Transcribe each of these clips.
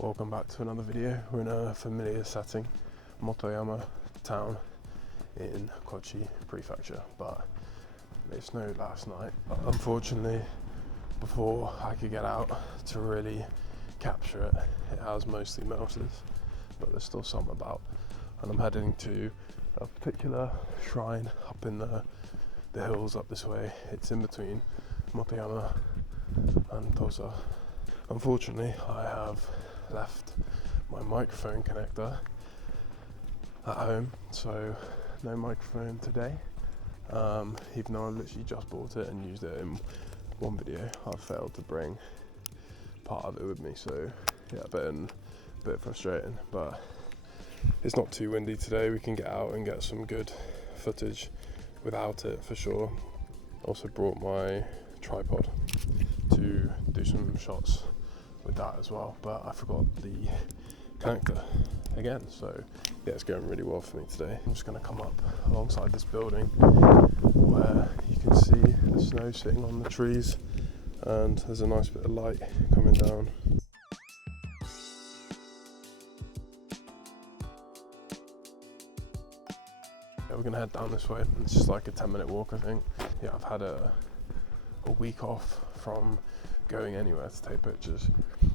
Welcome back to another video. We're in a familiar setting, Motoyama town in Kochi Prefecture, but it snowed last night. Unfortunately, before I could get out to really capture it, it has mostly melted, but there's still some about. And I'm heading to a particular shrine up in the hills up this way. It's in between Motoyama and Tosa. Unfortunately, I have left my microphone connector at home, so no microphone today. Even though I literally just bought it and used it in one video, I failed to bring part of it with me, so yeah, a bit frustrating, but it's not too windy today. We can get out and get some good footage without it for sure. Also brought my tripod to do some shots with that as well, but I forgot the connector again, so yeah, it's going really well for me today. I'm just going to come up alongside this building where you can see the snow sitting on the trees and there's a nice bit of light coming down. Yeah, we're going to head down this way. It's just like a 10-minute walk, I think. Yeah, I've had a week off from going anywhere to take pictures,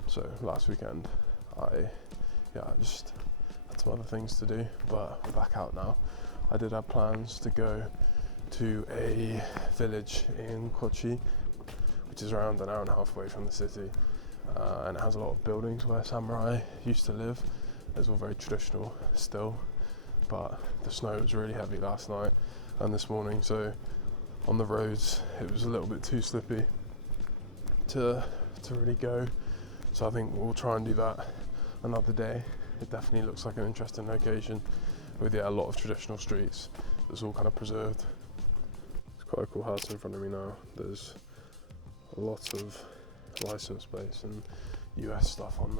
so last weekend I just had some other things to do, but we're back out now. I did have plans to go to a village in Kochi, which is around an hour and a half away from the city, and it has a lot of buildings where samurai used to live. It's all very traditional still, but the snow was really heavy last night and this morning, so on the roads it was a little bit too slippy to really go, so I think we'll try and do that another day. It definitely looks like an interesting location with a lot of traditional streets that's all kind of preserved. It's quite a cool house in front of me now. There's a lot of license plates and US stuff on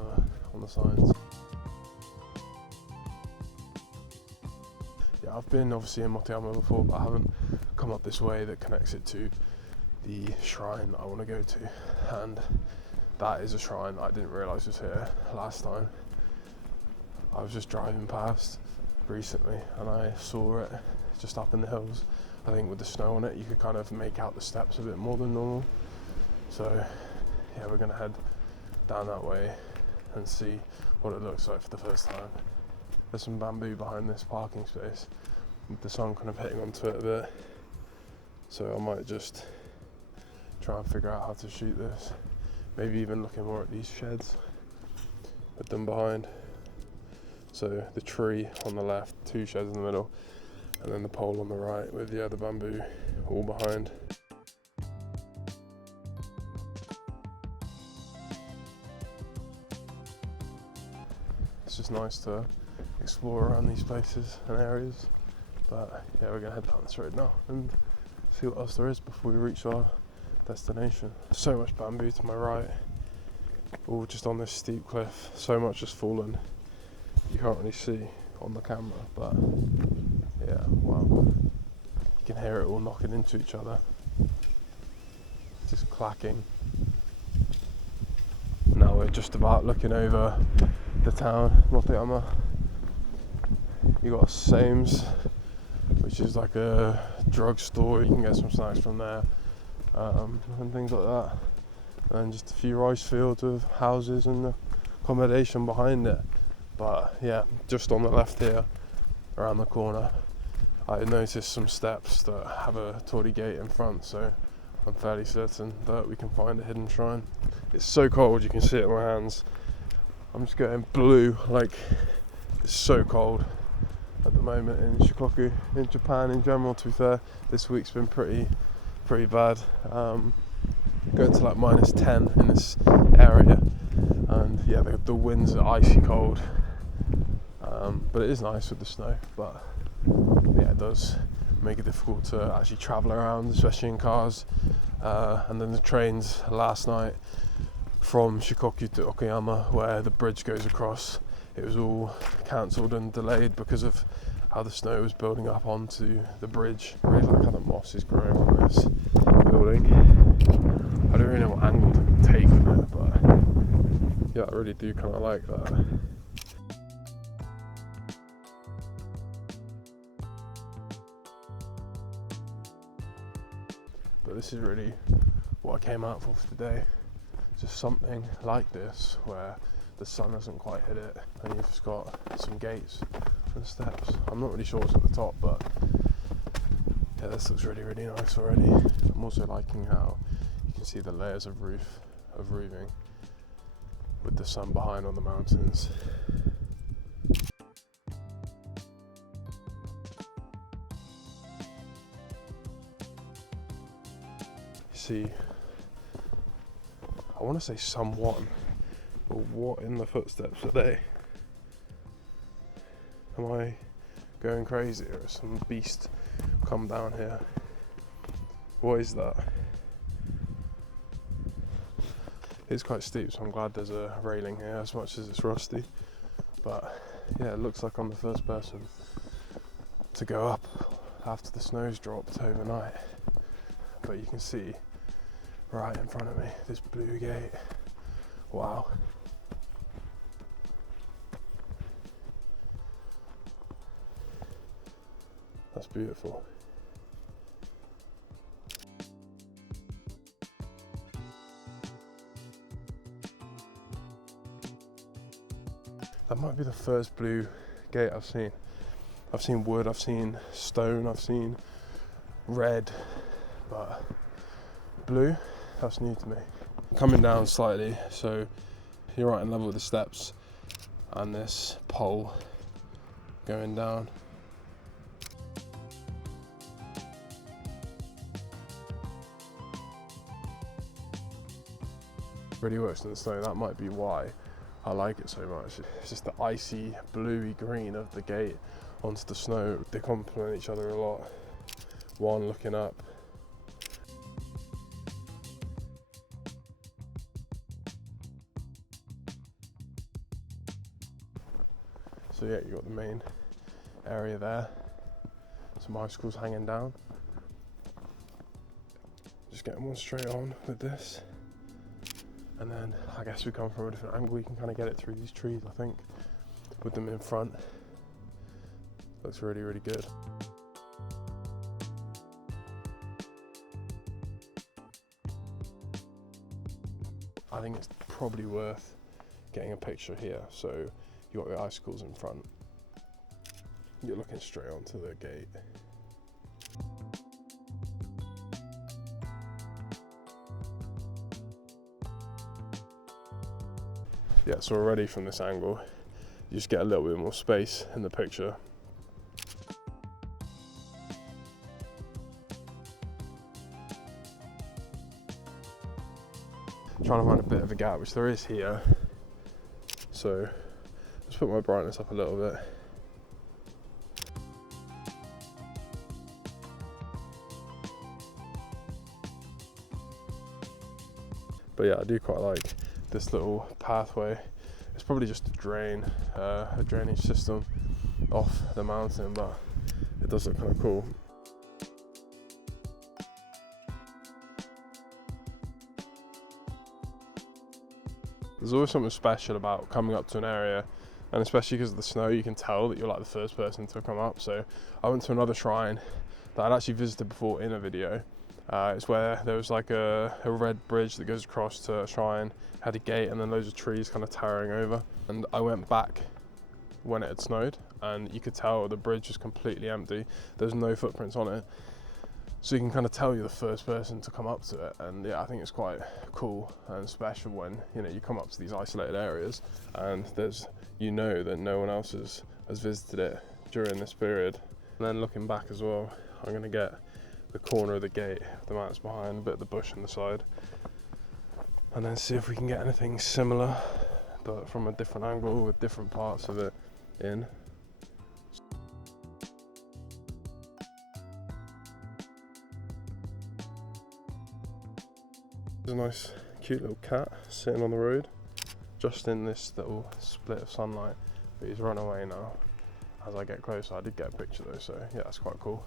the signs. Yeah, I've been obviously in Motoyama before, but I haven't come up this way that connects it to the shrine that I want to go to, and that is a shrine that I didn't realise was here last time. I was just driving past recently and I saw it just up in the hills. I think with the snow on it you could kind of make out the steps a bit more than normal, so yeah, we're going to head down that way and see what it looks like for the first time. There's some bamboo behind this parking space with the sun kind of hitting onto it a bit, so I might just try and figure out how to shoot this. Maybe even looking more at these sheds with them behind. So the tree on the left, two sheds in the middle, and then the pole on the right with the other bamboo all behind. It's just nice to explore around these places and areas, but yeah, we're gonna head down this road now and see what else there is before we reach our destination. So much bamboo to my right, all just on this steep cliff. So much has fallen, you can't really see on the camera, but yeah, wow, you can hear it all knocking into each other, just clacking. Now we're just about looking over the town, Motoyama. You got Same's, which is like a drugstore, you can get some snacks from there, and things like that, and just a few rice fields with houses and accommodation behind it. But yeah, just on the left here, around the corner, I noticed some steps that have a torii gate in front, so I'm fairly certain that we can find a hidden shrine. It's so cold, you can see it in my hands. I'm just getting blue, like it's so cold at the moment in Shikoku, in Japan in general. To be fair, this week's been pretty bad. Going to like -10 in this area, and yeah, the winds are icy cold, but it is nice with the snow, but yeah, it does make it difficult to actually travel around, especially in cars. And then the trains last night from Shikoku to Okayama, where the bridge goes across, it was all cancelled and delayed because of how the snow was building up onto the bridge. I really like how the moss is growing on this building. I don't really know what angle to take with it, but yeah, I really do kind of like that. But this is really what I came out for today. Just something like this where the sun hasn't quite hit it and you've just got some gates and steps. I'm not really sure what's at the top, but yeah, this looks really, really nice already. I'm also liking how you can see the layers of roofing with the sun behind on the mountains. See, I want to say someone, but what in the footsteps are they? Am I going crazy, or has some beast come down here? What is that? It's quite steep, so I'm glad there's a railing here as much as it's rusty. But yeah, it looks like I'm the first person to go up after the snow's dropped overnight. But you can see right in front of me this blue gate. Wow. That's beautiful. That might be the first blue gate I've seen. I've seen wood, I've seen stone, I've seen red, but blue, that's new to me. Coming down slightly, so you're right in level with the steps and this pole going down. Really works in the snow. That might be why I like it so much. It's just the icy bluey green of the gate onto the snow. They complement each other a lot. One looking up. So yeah, you got the main area there. Some icicles hanging down. Just getting one straight on with this. And then I guess we come from a different angle. You can kind of get it through these trees, I think, with them in front. Looks really, really good. I think it's probably worth getting a picture here. So you got the icicles in front. You're looking straight onto the gate. Yeah, so already from this angle, you just get a little bit more space in the picture. Trying to find a bit of a gap, which there is here. So let's put my brightness up a little bit. But yeah, I do quite like this little pathway. It's probably just a drainage system off the mountain, but it does look kind of cool. There's always something special about coming up to an area, and especially because of the snow, you can tell that you're like the first person to come up. So I went to another shrine that I'd actually visited before in a video. It's where there was like a red bridge that goes across to a shrine, had a gate and then loads of trees kind of towering over. And I went back when it had snowed and you could tell the bridge was completely empty. There's no footprints on it. So you can kind of tell you're the first person to come up to it. And yeah, I think it's quite cool and special when, you know, you come up to these isolated areas and there's, you know, that no one else has visited it during this period. And then looking back as well, I'm gonna get the corner of the gate, the mountains behind, a bit of the bush on the side, and then see if we can get anything similar, but from a different angle with different parts of it in. There's a nice cute little cat sitting on the road just in this little split of sunlight, but he's run away now. As I get closer, I did get a picture though, so yeah, that's quite cool.